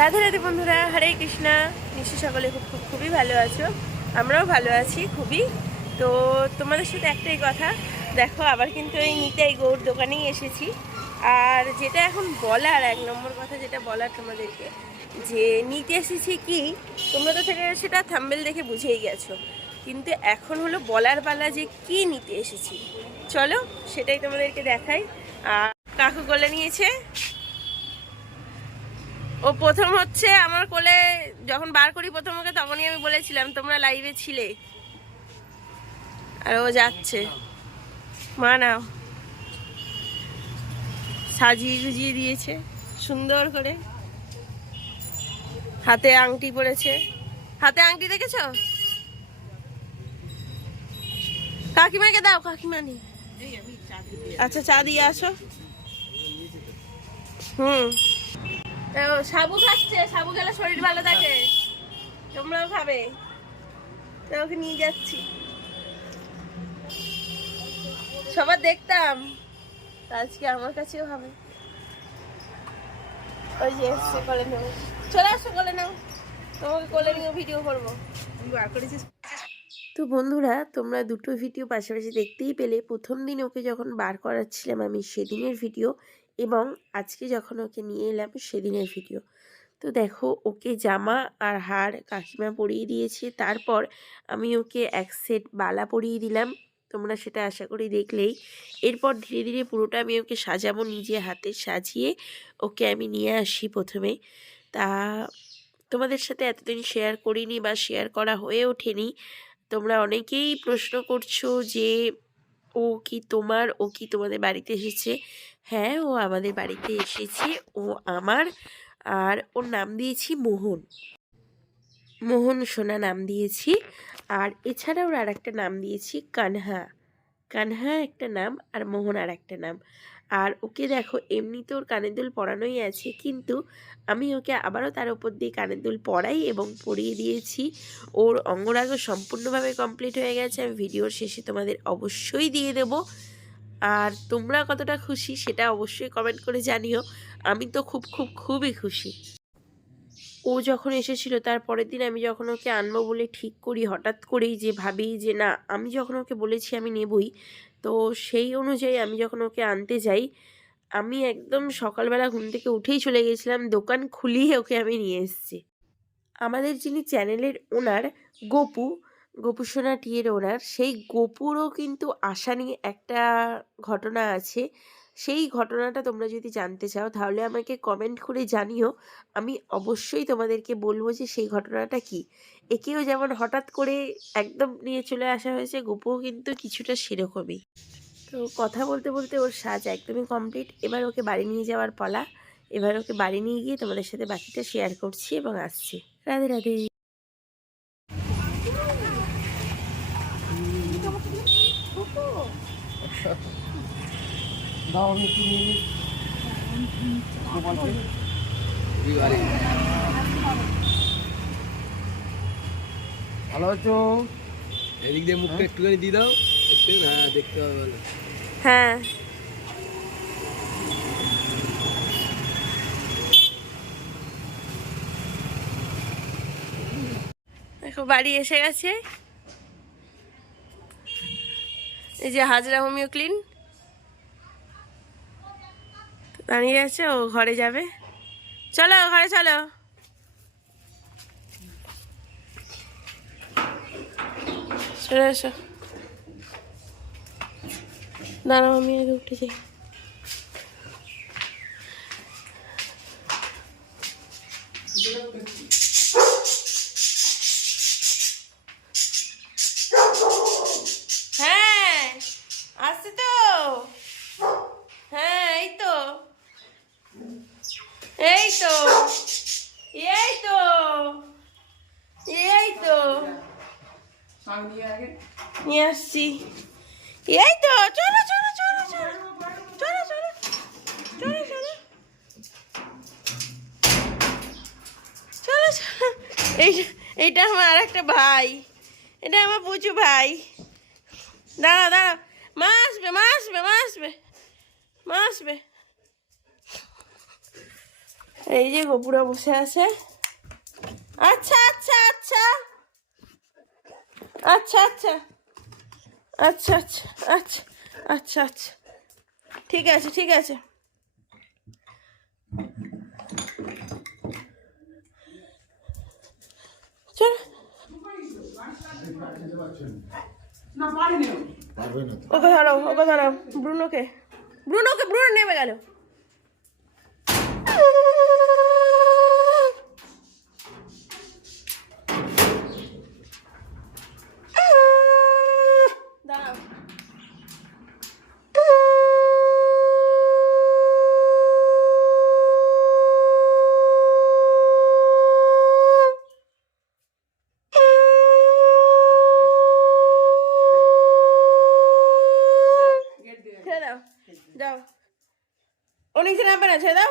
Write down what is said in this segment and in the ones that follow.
রাধে রাধে বন্ধুরা, হরে কৃষ্ণা। নিশ্চয়ই সকলে খুব খুব খুবই ভালো আছো। আমরাও ভালো আছি, খুবই। তো তোমাদের সাথে একটাই কথা, দেখো আবার কিন্তু এই নিতাই গৌর দোকানেই এসেছি। আর যেটা এখন বলার, এক নম্বর কথা যেটা বলার তোমাদেরকে, যে নিতে এসেছি কি, তোমরা তো সেটা সেটা থাম্বেল দেখে বুঝেই গেছো। কিন্তু এখন হলো বলার পালা যে কি নিতে এসেছি। চলো, সেটাই তোমাদেরকে দেখাই। আর কাকু কোলে নিয়েছে। ও প্রথম হচ্ছে আমার কোলে যখন বার করি প্রথম ওকে তখনই আমি বলেছিলাম, তোমরা লাইভে ছিলে। আর ও যাচ্ছে। মা নাও। সাজিয়ে গুজিয়ে দিয়েছে, সুন্দর করে। হাতে আংটি পরেছে। হাতে আংটি দেখেছ? কাকিমাকে দাও, কাকিমা নি আচ্ছা চা দিয়ে আসো। হুম। সাবু খাচ্ছে, সাবু খেলে শরীর ভালো থাকে। তোমরাও খাবে। তো ওকে নিয়ে যাচ্ছি। সবার দেখতাম আজকে আমার কাছেও হবে। ওই যে এসছে, কোলে নেব চলে আসো, কোলে নাও। তোমাকে কোলে নিয়ে ভিডিও করব। বার করেছিস তো বন্ধুরা, তোমরা দুটো ভিডিও পাশাপাশি দেখতেই পেলে। প্রথম দিন ওকে যখন বার করাচ্ছিলাম আমি সেদিনের ভিডিও এবং আজকে যখন ওকে নিয়ে এলাম সেদিনের ভিডিও। তো দেখো, ওকে জামা আর হার কাকিমা পরিয়ে দিয়েছে। তারপর আমি ওকে এক সেট বালা পরিয়ে দিলাম। তোমরা সেটা আশা করি দেখলেই। এরপর ধীরে ধীরে পুরোটা আমি ওকে সাজাবো নিজে হাতে সাজিয়ে ওকে আমি নিয়ে আসি প্রথমে। তা তোমাদের সাথে এতদিন শেয়ার করিনি বা শেয়ার করা হয়ে ওঠেনি। তোমরা অনেকেই প্রশ্ন করছ যে, ও কি তোমার, ও কি তোমাদের বাড়িতে এসেছে? হ্যাঁ ও আমাদের বাড়িতে এসেছে। ও আমার, আর ওর নাম দিয়েছি মোহন। মোহন সোনা নাম দিয়েছি। আর এছাড়া ওর আর একটা নাম দিয়েছি কানহা। কানহা একটা নাম আর মোহন আর একটা নাম। আর ওকে দেখো, এমনিতে ওর কানের দুল পরানোই আছে, কিন্তু আমি ওকে আবারও তার উপর দিয়ে কানের দুল পরাই এবং পরিয়ে দিয়েছি। ওর অঙ্গরাগ সম্পূর্ণভাবে কমপ্লিট হয়ে গেছে। আমি ভিডিওর শেষে তোমাদের অবশ্যই দিয়ে দেব। আর তোমরা কতটা খুশি সেটা অবশ্যই কমেন্ট করে জানিও। আমি তো খুব খুব, খুবই খুশি। ও যখন এসেছিল, তার পরের দিন আমি যখন ওকে আনব বলে ঠিক করি, হঠাৎ করেই যে ভাবি যে, না, আমি যখন ওকে বলেছি আমি নেবই। তো সেই অনুযায়ী আমি যখন ওকে আনতে যাই, আমি একদম সকালবেলা ঘুম থেকে উঠেই চলে গেছিলাম, দোকান খুলিয়ে ওকে আমি নিয়ে এসেছি। আমাদের যিনি চ্যানেলের ওনার, গোপু গোপু সোনা টিয়ের ওনার, সেই গোপুরও কিন্তু আশা নিয়ে একটা ঘটনা আছে। সেই ঘটনাটা তোমরা যদি জানতে চাও, তাহলে আমাকে কমেন্ট করে জানিও। আমি অবশ্যই তোমাদেরকে বলব যে সেই ঘটনাটা কি। একেও যেমন হঠাৎ করে একদম নিয়ে চলে আসা হয়েছে, গোপুও কিন্তু কিছুটা সেরকমই। তো কথা বলতে বলতে ওর সাজ একদমই কমপ্লিট এবার ওকে বাড়ি নিয়ে যাওয়ার পালা। এবার ওকে বাড়ি নিয়ে গিয়ে তোমাদের সাথে বাকিটা শেয়ার করছি এবং আসছি। রাধে রাধে। দাও আমি একটু নিয়ে নিই। ভালো আছো? এদিক দিয়ে মুখটা একটুখানি দিয়ে দাও একটু হ্যাঁ দেখতে হবে হ্যাঁ। দেখো বাড়ি এসে গেছে। এই যে হাজরা হোমিও ক্লিন। দাঁড়িয়ে আছে, ও ঘরে যাবে। চলো ঘরে চলো। চলে এসো দাঁড়াও, আমি আগে উঠে যাই। হ্যাঁ এই তো এই তো এই তো নিয়ে আসছি। এই তো চলো চলো চলো চলো চলো চলো চলো। চলো চলো। এই, এইটা আমার আর একটা ভাই। এটা আমার পুচু ভাই। দাঁড়া দাঁড়া। মা আসবে মা আসবে মা আসবে মা আসবে। এই যে গোপুরা বসে আছে। আচ্ছা আচ্ছা আচ্ছা। আচ্ছা আচ্ছা। আচ্ছা আচ্ছা আচ্ছা আচ্ছা আচ্ছা। ঠিক আছে ঠিক আছে। চল। ওকে ধরো ওকে ধরো। ব্রুনোকে। ব্রুনোকে ব্রুনো নেমে গেল। যাও অনেক ছেড়ে না ছেড়ে দাও।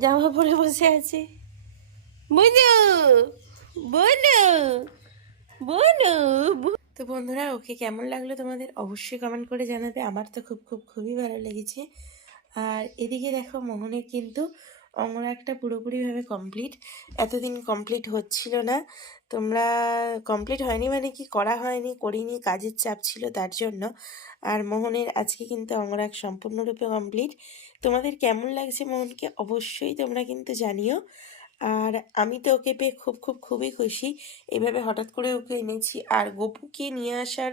জামা পরে বসে আছে। বুনু বুনু বুনু তো বন্ধুরা, ওকে কেমন লাগল তোমাদের অবশ্যই কমেন্ট করে জানাবে। আমার তো খুব খুব, খুবই ভালো লেগেছে। আর এদিকে দেখো মোহনের কিন্তু অঙ্গরাগটা পুরোপুরিভাবে কমপ্লিট এতদিন কমপ্লিট হচ্ছিল না। তোমরা কমপ্লিট হয়নি মানে কি করা হয়নি, করিনি, কাজের চাপ ছিল তার জন্য। আর মোহনের আজকে কিন্তু অঙ্গরাগ সম্পূর্ণরূপে কমপ্লিট তোমাদের কেমন লাগছে মোহনকে অবশ্যই তোমরা কিন্তু জানিও। আর আমি তো ওকে পেয়ে খুব খুব, খুবই খুশি। এভাবে হঠাৎ করে ওকে এনেছি। আর গপুকে নিয়ে আসার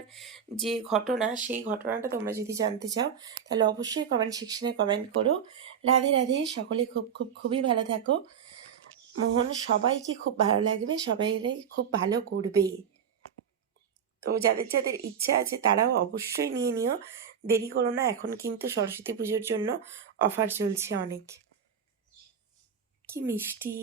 যে ঘটনা, সেই ঘটনাটা তোমরা যদি জানতে চাও, তাহলে অবশ্যই কমেন্ট সেকশনে কমেন্ট করো। রাধে রাধে, সকলে খুব খুব, খুবই ভালো থাকো। মোহন, সবাইকে খুব ভালো লাগবে সবাই খুব ভালো করবে। তো যাদের যাদের ইচ্ছা আছে, তারাও অবশ্যই নিয়ে নিও। দেরি করো না, এখন কিন্তু সরস্বতী পুজোর জন্য অফার চলছে অনেক। কি মিষ্টি।